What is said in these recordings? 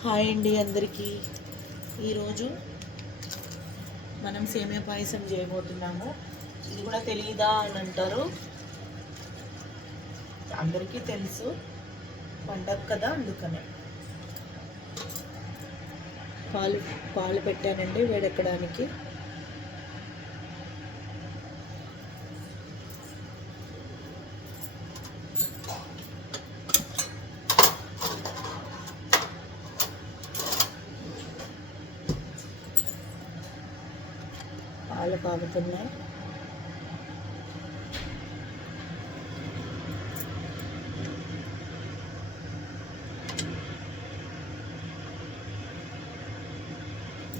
Hi అండి అందరికీ. ఈరోజు మనం సేమియా పాయసం చేయబోతున్నాము. ఇది కూడా తెలియదా అని అంటారు, అందరికీ తెలుసు, పండగ కదా అందుకనే. పాలు పాలు పెట్టానండి వేడెక్కడానికి. పాలు కాగుతున్నాయి.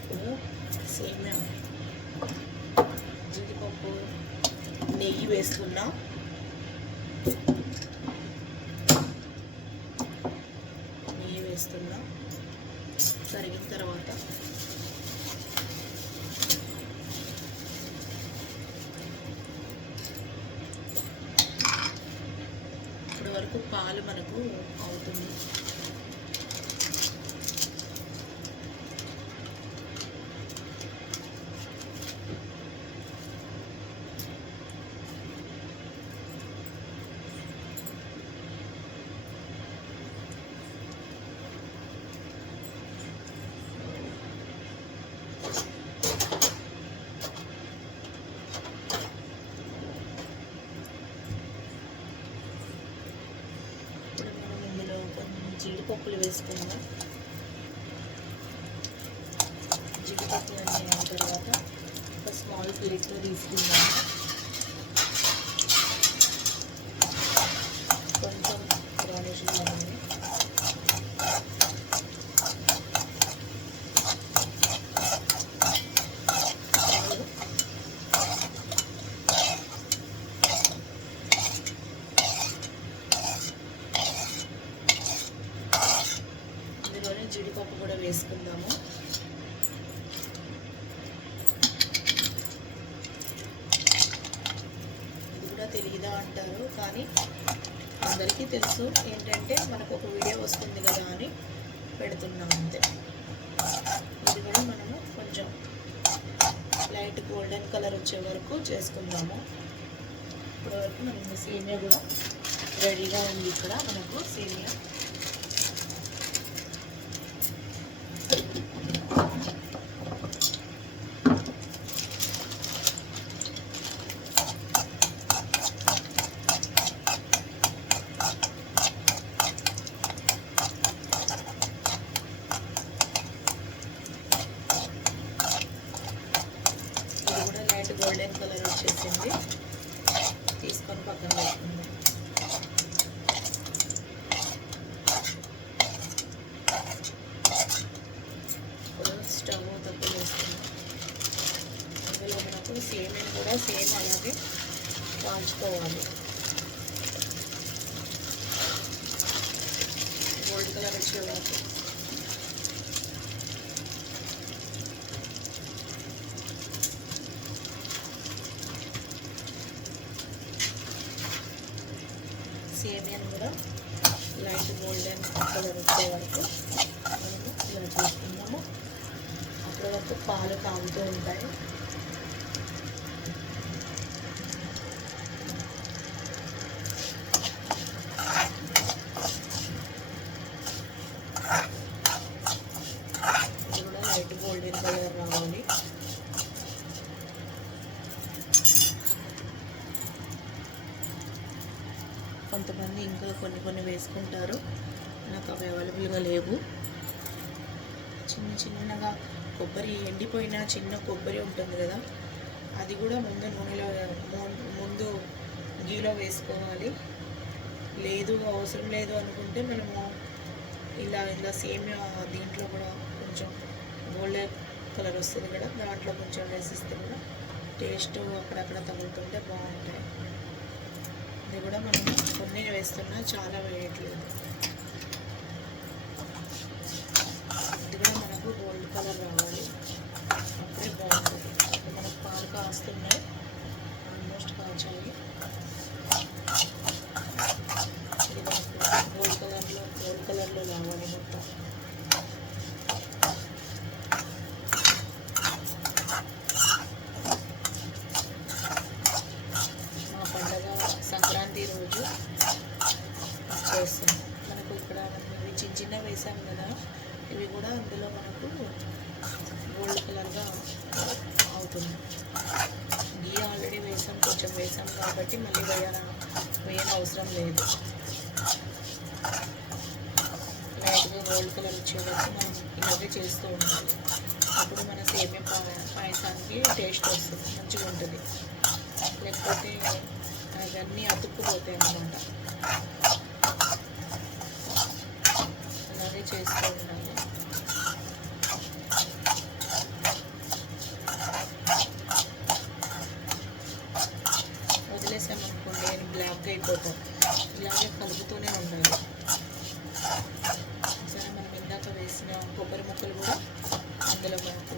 ఇప్పుడు సేమియా, జీడిపప్పు, నెయ్యి వేస్తున్నా. నెయ్యి వేస్తున్నా. కరిగిన తర్వాత ఇప్పటి వరకు పాలు మనకు అవుతుంది. జీడిపప్పులు వేసుకుందాం. జీడిపప్పులు అన్నీ అయిన తర్వాత ఒక స్మాల్ ప్లేట్లో తీసుకుందాం. కొంచెం బ్రౌనిష్గా ఉంది. జీడిపప్పు కూడా వేసుకుందాము. ఇది కూడా తెలియదా అంటారు, కానీ అందరికీ తెలుసు. ఏంటంటే మనకు ఒక వీడియో వస్తుంది కదా అని పెడుతున్నాం అంతే. ఇది కూడా మనము కొంచెం లైట్ గోల్డెన్ కలర్ వచ్చే వరకు చేసుకుందాము. ఇప్పటి వరకు మనకి సేమియా కూడా రెడీగా ఉంది. ఇక్కడ మనకు సేమియా గోల్డెన్ కలర్ వచ్చేసింది. తీసుకొని పక్కన పెట్టుకుందాం. స్టవ్ తక్కువ వేసుకుందాం. అందులో మనకు సేమియా కూడా సేమ్ అలాగే కాల్చుకోవాలి. గోల్డ్ కలర్ వచ్చే వరకు సేమియాను కూడా లైట్ గోల్డెన్ కలర్ వచ్చే వరకు మనము ఇలా చేసుకుందాము. అప్పటి వరకు పాలు కాగుతూ ఉంటాయి. ఇది కూడా లైట్ గోల్డెన్ కలర్ రావాలి. కొంతమంది ఇంకా కొన్ని వేసుకుంటారు, నాకు అవి అవైలబుల్గా లేవు. చిన్నగా కొబ్బరి, ఎండిపోయిన చిన్న కొబ్బరి ఉంటుంది కదా, అది కూడా ముందు గీలో వేసుకోవాలి. లేదు అవసరం లేదు అనుకుంటే మనము ఇలా సేమియా దీంట్లో కూడా కొంచెం గోల్డెన్ కలర్ వస్తుంది కదా, దాంట్లో కొంచెం వేసిస్తే కూడా టేస్ట్ అక్కడక్కడ తగులుతుంటే బాగుంటాయి. ఇది కూడా మనం కొన్ని వేస్తున్నా, చాలా వేయట్లేదు. ఇది కూడా మనకు గోల్డ్ కలర్ రావాలి, అప్పుడే బాగుంటుంది. మనకు పాలు కాస్తున్నాయి, ఆల్మోస్ట్ కాల్చాయి. ఇది మనకు గోల్డ్ కలర్లో రావాలి మొత్తం. చిన్న వేసాం కదా, ఇవి కూడా అందులో మనకు గోల్డ్ కలర్గా అవుతుంది. గీ ఆల్రెడీ వేసాం, కొంచెం వేసాం కాబట్టి మళ్ళీ వేయని అవసరం లేదు. లైట్గా గోల్డ్ కలర్ వచ్చే వరకు మనం ఇలాగే చేస్తూ ఉండాలి. అప్పుడు మన సేమియా పాయసానికి టేస్ట్ వస్తుంది, మంచిగా ఉంటుంది. లేకపోతే అవన్నీ అతుక్కుపోతాయి అన్నమాట. అలాగే చేస్తూ ఉండాలి. వదిలేసామనుకోండి నేను బ్లాక్గా అయిపోతాను. ఇలాగే కలుపుతూనే ఉండాలి. సరే, మనం ఇందాక వేసిన కొబ్బరి ముక్కలు కూడా అందులో మనకు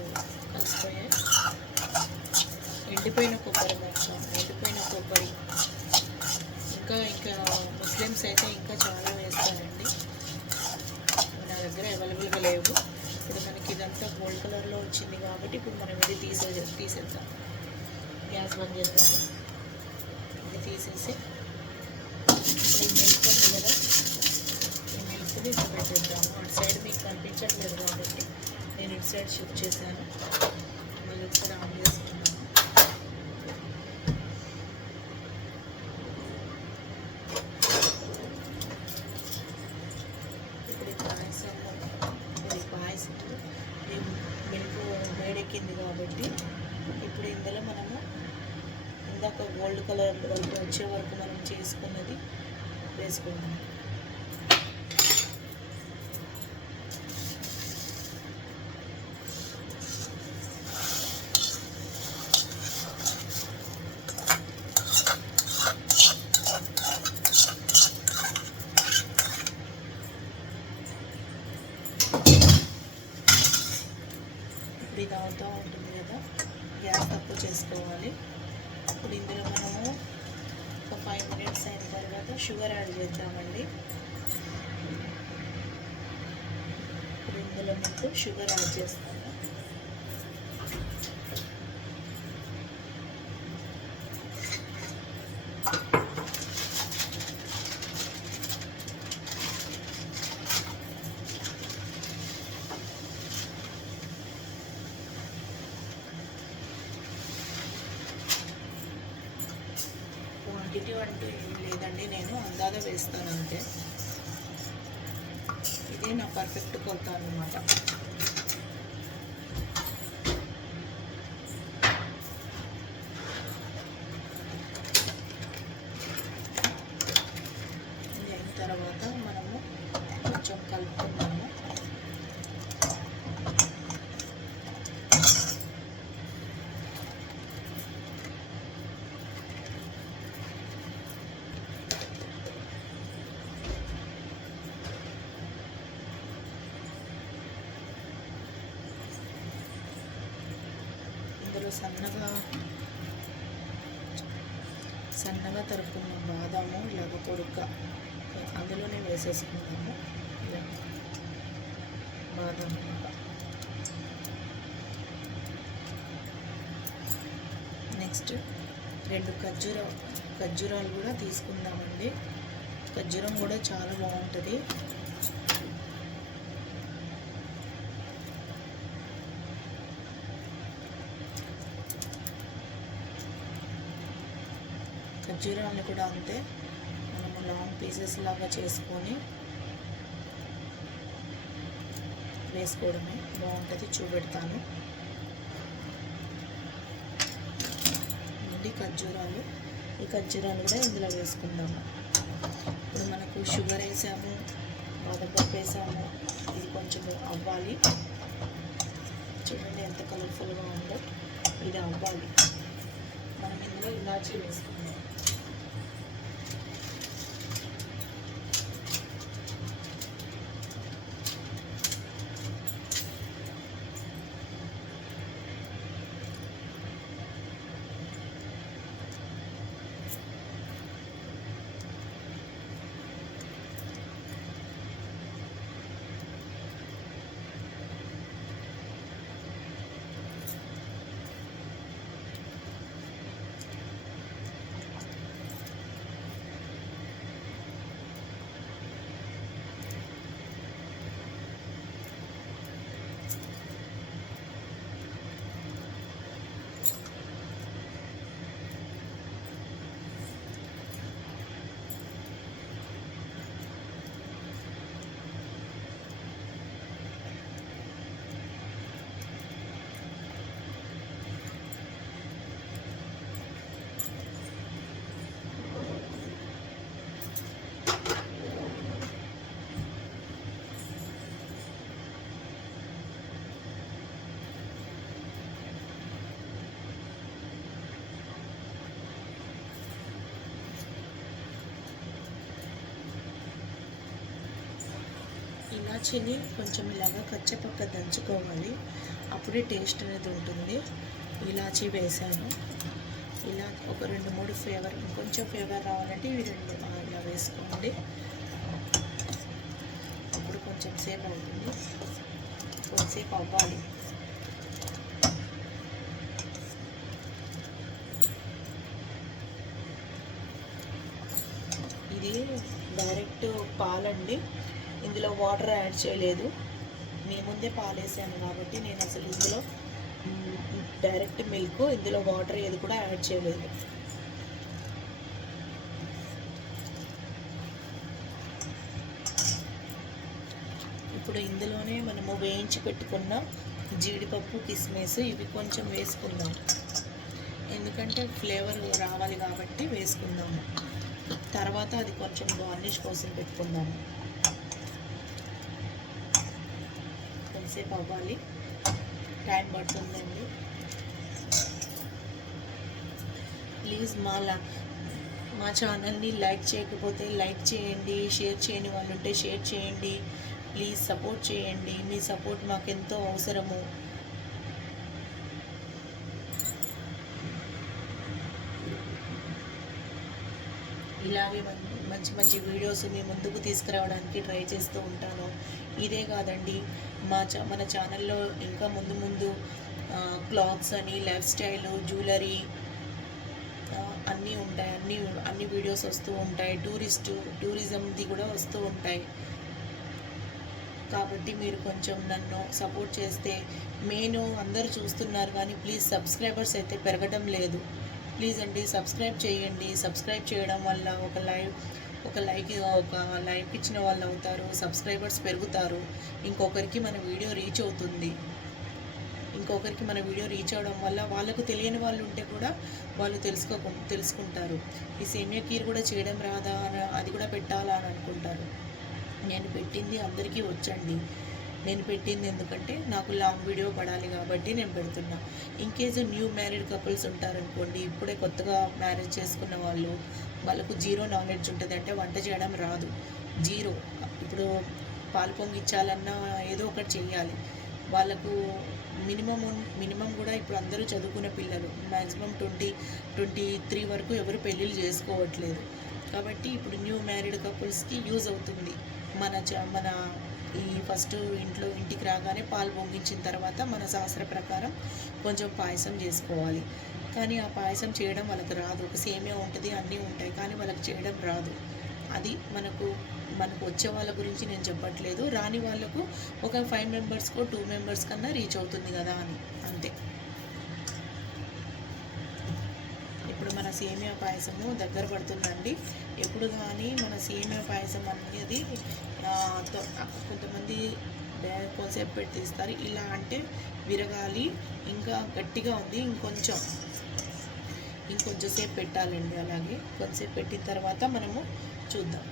కలిసిపోయాయి. ఎండిపోయిన కొబ్బరి ముక్క, ఎండిపోయిన కొబ్బరి, ఇంకా ముస్లిమ్స్ అయితే ఇంకా చాలా వేస్తారండి. నా దగ్గర అవైలబుల్గా లేవు. ఇప్పుడు మనకి ఇదంతా గోల్డ్ కలర్లో వచ్చింది కాబట్టి ఇప్పుడు మనం ఇది తీసేద్దాం. గ్యాస్ బంద్ చేద్దాం. ఇది తీసేసి ఈ మిల్క్ ఉంది కదా, ఈ మిల్క్ని ఇట్లా పెట్టేద్దాము. అటు సైడ్ మీకు కనిపించట్లేదు కాబట్టి నేను ఇటు సైడ్ షిఫ్ట్ చేశాను. మళ్ళీ ఒకసారి ఆన్ చేసుకున్నాను. మిల్క్ వేడెక్కింది కాబట్టి ఇప్పుడు ఇందులో మనము ఇందాక గోల్డ్ కలర్ వరకు వచ్చే వరకు మనం చేసుకున్నది వేసుకుందాం. ఇది అవుతూ ఉంటుంది కదా, గ్యాస్ తక్కువ చేసుకోవాలి. ఇప్పుడు ఇందులో మనము ఒక 5 మినిట్స్ అయిన తర్వాత షుగర్ యాడ్ చేద్దామండి. ఇప్పుడు ఇందులో మీకు షుగర్ యాడ్ చేస్తాను. క్వాంటిటీ అంటూ ఏం లేదండి, నేను అందాగా వేస్తాను అంతే. ఇది నా పర్ఫెక్ట్ కొలత అన్నమాట. ఇది అయిన తర్వాత మనము కొంచెం కలుపుకున్నాము. ఇందులో సన్నగా తరుక్కున్న బాదాము ఇలాగ పొడుగ్గా అందులోనే వేసేసుకున్నాము. ఇలా బాదం నెక్స్ట్ 2 ఖర్జూరాలు కూడా తీసుకుందామండి. ఖర్జూరం కూడా చాలా బాగుంటుంది. ఖర్జూరాన్ని కూడా అంతే, మనము లాంగ్ పీసెస్ లాగా చేసుకొని వేసుకోవడమే బాగుంటుంది. చూపెడతాను. ఖర్జూరాలు, ఈ ఖర్జూరాలు కూడా ఇందులో వేసుకుందాము. ఇప్పుడు మనకు షుగర్ వేసాము, బాదం పప్పు వేసాము, ఇది కొంచెం అవ్వాలి. చూడండి ఎంత కలర్ఫుల్గా ఉందో, ఇది అవ్వాలి. మనం ఇందులో ఇలాచీ వేసుకుందాం. ఇలాచీని కొంచెం ఇలాగా కచ్చపక్క దంచుకోవాలి, అప్పుడే టేస్ట్ అనేది ఉంటుంది. ఇలాచీ వేసాను. ఇలా ఒక 2-3 ఫ్లేవర్, ఇంకొంచెం ఫ్లేవర్ రావాలంటే ఇవి 2 ఇలా వేసుకోండి. అప్పుడు కొంచెం సేపు అవుతుంది, కొంచెంసేపు అవ్వాలి. ఇది డైరెక్ట్ పాలండి, ఇందులో వాటర్ యాడ్ చేయలేదు. మీ ముందే పాలు వేసాను కాబట్టి నేను అసలు ఇందులో డైరెక్ట్ మిల్క్, ఇందులో వాటర్ ఏది కూడా యాడ్ చేయలేదు. ఇప్పుడు ఇందులోనే మనము వేయించి పెట్టుకున్న జీడిపప్పు, కిస్మిస్ ఇవి కొంచెం వేసుకుందాం, ఎందుకంటే ఫ్లేవర్ రావాలి కాబట్టి వేసుకుందాము. తర్వాత అది కొంచెం గార్నిష్ కోసం పెట్టుకుందాము. కొంచెంసేపు అవ్వాలి, టైం పడుతుందండి. ప్లీజ్ మా ఛానల్ని లైక్ చేయకపోతే లైక్ చేయండి, షేర్ చేయని వాళ్ళు ఉంటే షేర్ చేయండి. ప్లీజ్ సపోర్ట్ చేయండి, మీ సపోర్ట్ మాకెంతో అవసరము. ఇలాగే మంచి మంచి వీడియోస్ మీ ముందుకు తీసుకురావడానికి ట్రై చేస్తూ ఉంటాను. ఇదే కాదండి, మన ఛానల్లో ఇంకా ముందు క్లాత్స్ అని, లైఫ్ స్టైల్, జ్యువెలరీ అన్నీ ఉంటాయి. అన్ని వీడియోస్ వస్తూ ఉంటాయి. టూరిజంది కూడా వస్తూ ఉంటాయి. కాబట్టి మీరు కొంచెం నన్ను సపోర్ట్ చేస్తే, అందరూ చూస్తున్నారు కానీ ప్లీజ్ సబ్స్క్రైబర్స్ అయితే పెరగడం లేదు. ప్లీజ్ అండి సబ్స్క్రైబ్ చేయండి. సబ్స్క్రైబ్ చేయడం వల్ల ఒక లైక్ ఇచ్చిన వాళ్ళు అవుతారు, సబ్స్క్రైబర్స్ పెరుగుతారు, ఇంకొకరికి మన వీడియో రీచ్ అవుతుంది. ఇంకొకరికి మన వీడియో రీచ్ అవ్వడం వల్ల వాళ్ళకు తెలియని వాళ్ళు ఉంటే కూడా వాళ్ళు తెలుసుకుంటారు. ఈ సేమియా కీర్ కూడా చేయడం రాదా, అది కూడా పెట్టాలా అని అనుకుంటారు. నేను పెట్టింది అందరికీ వచ్చండి. నేను పెట్టింది ఎందుకంటే నాకు లాంగ్ వీడియో పడాలి కాబట్టి నేను పెడుతున్నా. ఇన్కేస్ న్యూ మ్యారీడ్ కపుల్స్ ఉంటారనుకోండి, ఇప్పుడే కొత్తగా మ్యారేజ్ చేసుకున్న వాళ్ళకు జీరో నాలెడ్జ్ ఉంటుంది, అంటే వంట చేయడం రాదు, జీరో. ఇప్పుడు పాలు పొంగిచ్చాలన్నా ఏదో ఒకటి చెయ్యాలి. వాళ్ళకు మినిమం కూడా ఇప్పుడు అందరూ చదువుకునే పిల్లలు, మ్యాక్సిమం 23 వరకు ఎవరు పెళ్ళిళ్ళు చేసుకోవట్లేదు. కాబట్టి ఇప్పుడు న్యూ మ్యారీడ్ కపుల్స్కి యూజ్ అవుతుంది. మన ఈ ఫస్ట్ ఇంటికి రాగానే పాలు పొంగించిన తర్వాత మన శాస్త్ర ప్రకారం కొంచెం పాయసం చేసుకోవాలి. కానీ ఆ పాయసం చేయడం వాళ్ళకి రాదు. ఒక సేమియా ఉంటుంది, అన్నీ ఉంటాయి, కానీ వాళ్ళకి చేయడం రాదు. అది మనకు వచ్చే వాళ్ళ గురించి నేను చెప్పట్లేదు, రాని వాళ్ళకు ఒక 5 మెంబర్స్కో 2 మెంబర్స్ కన్నా రీచ్ అవుతుంది కదా అని, అంతే. ఇప్పుడు మన సేమియా పాయసము దగ్గర పడుతుందండి. ఎప్పుడు కానీ మన సేమియా పాయసం అనేది కొంతమంది కొంతసేపు పెట్టి తీస్తారు. ఇలా అంటే విరగాలి, ఇంకా గట్టిగా ఉంది, ఇంకొంచెం సేపు పెట్టాలండి. అలాగే కొంతసేపు పెట్టిన తర్వాత మనము చూద్దాం.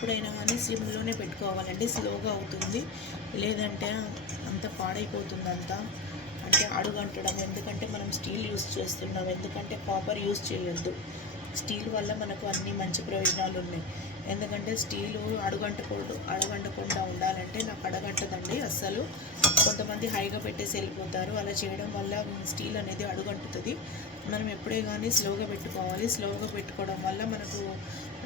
ఎప్పుడైనా కానీ సిమ్లోనే పెట్టుకోవాలండి, స్లోగా అవుతుంది, లేదంటే అంత పాడైపోతుంది అంతా. అంటే అడుగంటడం, ఎందుకంటే మనం స్టీల్ యూస్ చేస్తున్నాం, ఎందుకంటే కాపర్ యూస్ చేయొద్దు. స్టీల్ వల్ల మనకు అన్ని మంచి ప్రయోజనాలు ఉన్నాయి. ఎందుకంటే స్టీలు అడుగంటకుండా ఉండాలంటే నాకు అడగంటదండి అస్సలు. కొంతమంది హైగా పెట్టేసి వెళ్ళిపోతారు, అలా చేయడం వల్ల స్టీల్ అనేది అడుగంటుతుంది. మనం ఎప్పుడే కానీ స్లోగా పెట్టుకోవాలి. స్లోగా పెట్టుకోవడం వల్ల మనకు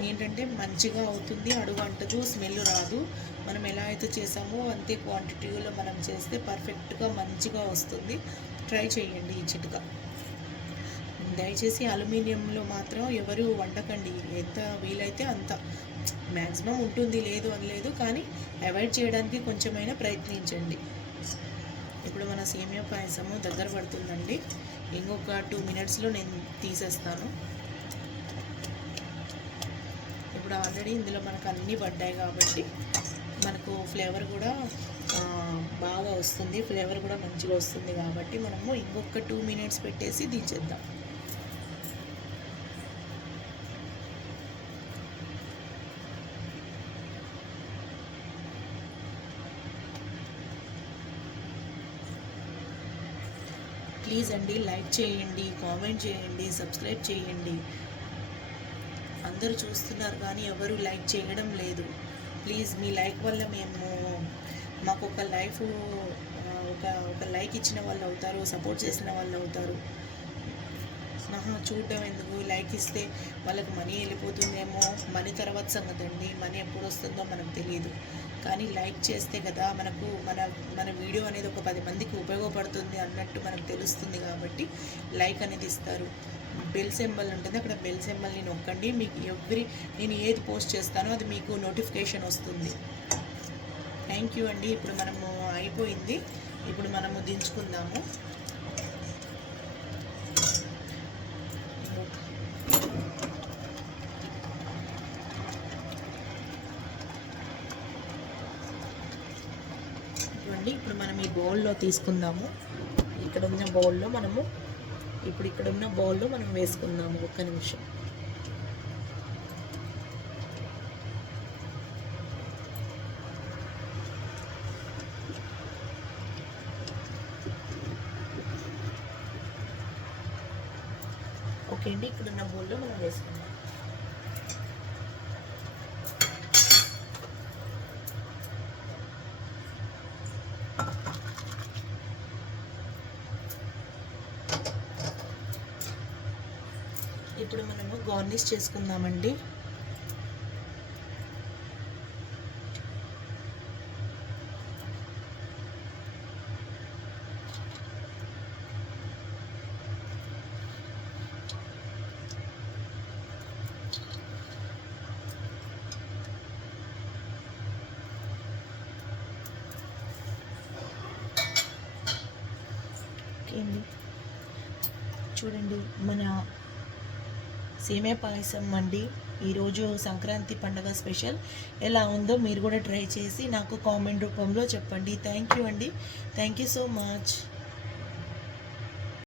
ఏంటంటే మంచిగా అవుతుంది, అడుగంటదు, స్మెల్ రాదు. మనం ఎలా అయితే చేసామో అంతే క్వాంటిటీలో మనం చేస్తే పర్ఫెక్ట్గా మంచిగా వస్తుంది. ట్రై చేయండి ఈ చిట్కా. దయచేసి అల్యూమినియంలో మాత్రం ఎవరు వండకండి. ఎంత వీలైతే అంత, మ్యాక్సిమం ఉంటుంది లేదు అని లేదు, కానీ అవాయిడ్ చేయడానికి కొంచెమైనా ప్రయత్నించండి. ఇప్పుడు మన సేమియా పాయసము దగ్గర పడుతుందండి. ఇంకొక 2 మినిట్స్లో నేను తీసేస్తాను. ఇప్పుడు ఆల్రెడీ ఇందులో మనకు అన్నీ పడ్డాయి కాబట్టి మనకు ఫ్లేవర్ కూడా బాగా వస్తుంది, ఫ్లేవర్ కూడా మంచిగా వస్తుంది కాబట్టి మనము ఇంకొక 2 మినిట్స్ పెట్టేసి దించేద్దాం. ప్లీజ్ అండి లైక్ చేయండి, కామెంట్ చేయండి, సబ్స్క్రైబ్ చేయండి. అందరూ చూస్తున్నారు కానీ ఎవరు లైక్ చేయడం లేదు. ప్లీజ్ మీ లైక్ వల్ల మాకు ఒక లైక్ ఇచ్చిన వాళ్ళు అవుతారు, సపోర్ట్ చేసిన వాళ్ళు అవుతారు. చూడడం ఎందుకు, లైక్ ఇస్తే వాళ్ళకి మనీ వెళ్ళిపోతుందేమో, మనీ తర్వాత సంగతి అండి. మనీ ఎప్పుడు వస్తుందో మనకు తెలియదు, కానీ లైక్ చేస్తే కదా మనకు మన వీడియో అనేది ఒక 10 మందికి ఉపయోగపడుతుంది అన్నట్టు మనకు తెలుస్తుంది. కాబట్టి లైక్ అనేది ఇస్తారు. బెల్ సింబల్ ఉంటుంది, అక్కడ బెల్ సింబల్ని నొక్కండి. మీకు నేను ఏది పోస్ట్ చేస్తానో అది మీకు నోటిఫికేషన్ వస్తుంది. థ్యాంక్ యూ అండి. ఇప్పుడు మనము అయిపోయింది, ఇప్పుడు మనము దించుకుందాము. ఇప్పుడు మనం ఈ బౌల్లో తీసుకుందాము. ఇక్కడ ఉన్న బౌల్లో మనం వేసుకుందాము. ఒక్క నిమిషం. ఓకే అండి, ఇక్కడ ఉన్న బౌల్లో మనం వేసుకుందాం. ఇప్పుడు మనము గార్నిష్ చేసుకుందామండి. చూడండి మన సేమియా పాయసం అండి. ఈరోజు సంక్రాంతి పండుగ స్పెషల్. ఎలా ఉందో మీరు కూడా ట్రై చేసి నాకు కామెంట్ రూపంలో చెప్పండి. థ్యాంక్ యూ అండి. Thank you so much.